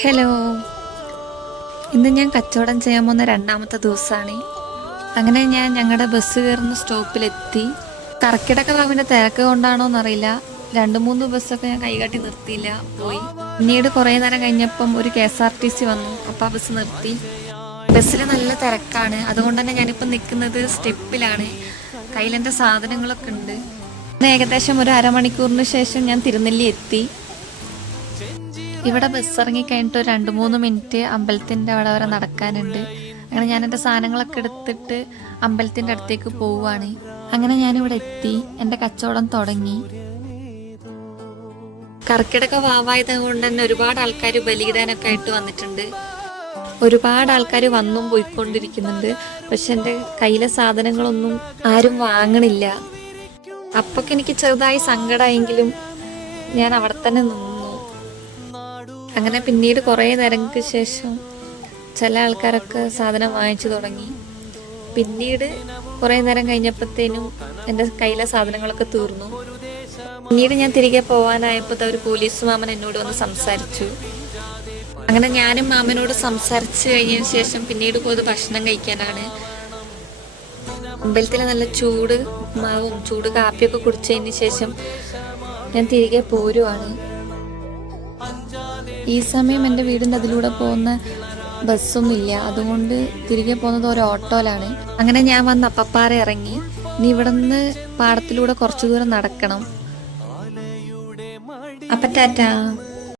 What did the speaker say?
Hello, ഇന്ന് ഞാൻ കച്ചവടം ചെയ്യാൻ പോകുന്ന രണ്ടാമത്തെ ദിവസമാണ്. അങ്ങനെ ഞാൻ ഞങ്ങളുടെ ബസ് കയറുന്ന സ്റ്റോപ്പിലെത്തി. കർക്കിടക വാവിൻ്റെ തിരക്ക് കൊണ്ടാണോ എന്നറിയില്ല, 2-3 ബസ്സൊക്കെ ഞാൻ കൈകാട്ടി നിർത്തിയില്ല, പോയി. പിന്നീട് കുറേ നേരം കഴിഞ്ഞപ്പം ഒരു KSRTC വന്നു. അപ്പോൾ ആ ബസ് നിർത്തി. ബസ്സിൽ നല്ല തിരക്കാണ്, അതുകൊണ്ട് തന്നെ ഞാനിപ്പം നിൽക്കുന്നത് സ്റ്റെപ്പിലാണ്. കയ്യിലെൻ്റെ സാധനങ്ങളൊക്കെ ഉണ്ട്. ഏകദേശം ഒരു അരമണിക്കൂറിന് ശേഷം ഞാൻ തിരുനെല്ലി എത്തി. ഇവിടെ ബസ് ഇറങ്ങി കഴിഞ്ഞിട്ട് ഒരു 2-3 മിനിറ്റ് അമ്പലത്തിൻ്റെ അവിടെ വരെ നടക്കാനുണ്ട്. അങ്ങനെ ഞാൻ എൻ്റെ സാധനങ്ങളൊക്കെ എടുത്തിട്ട് അമ്പലത്തിൻ്റെ അടുത്തേക്ക് പോവുകയാണ്. അങ്ങനെ ഞാനിവിടെ എത്തി, എൻ്റെ കച്ചവടം തുടങ്ങി. കർക്കിടക വാവായത് കൊണ്ട് തന്നെ ഒരുപാട് ആൾക്കാർ ബലിയിടാനൊക്കെ ആയിട്ട് വന്നിട്ടുണ്ട്. ഒരുപാട് ആൾക്കാർ വന്നും പോയിക്കൊണ്ടിരിക്കുന്നുണ്ട്. പക്ഷെ എൻ്റെ കയ്യിലെ സാധനങ്ങളൊന്നും ആരും വാങ്ങണില്ല. അപ്പൊക്കെ എനിക്ക് ചെറുതായി സങ്കടമായെങ്കിലും ഞാൻ അവിടെ തന്നെ നിന്നു. അങ്ങനെ പിന്നീട് കുറേ നേരങ്ങൾക്ക് ശേഷം ചില ആൾക്കാരൊക്കെ സാധനം വാങ്ങിച്ചു തുടങ്ങി. പിന്നീട് കുറേ നേരം കഴിഞ്ഞപ്പോഴത്തേനും എൻ്റെ കയ്യിലെ സാധനങ്ങളൊക്കെ തീർന്നു. പിന്നീട് ഞാൻ തിരികെ പോകാനായപ്പോൾ ഒരു പോലീസ് മാമൻ എന്നോട് വന്ന് സംസാരിച്ചു. അങ്ങനെ ഞാനും മാമനോട് സംസാരിച്ച് കഴിഞ്ഞതിന് ശേഷം പിന്നീട് പോയത് ഭക്ഷണം കഴിക്കാനാണ്. അമ്പലത്തിൽ നല്ല ചൂട് മാവും ചൂട് കാപ്പിയൊക്കെ കുടിച്ചതിന് ശേഷം ഞാൻ തിരികെ പോരുവാണ്. ഈ സമയം എൻ്റെ വീടിൻ്റെ അതിലൂടെ പോകുന്ന ബസ്സൊന്നുമില്ല, അതുകൊണ്ട് തിരികെ പോകുന്നത് ഒരു ഓട്ടോയിലാണ്. അങ്ങനെ ഞാൻ വന്ന് അപ്പപ്പാറ ഇറങ്ങി. ഇനി ഇവിടെ നിന്ന് പാടത്തിലൂടെ കുറച്ചു ദൂരം നടക്കണം. അപ്പം ടാറ്റാ.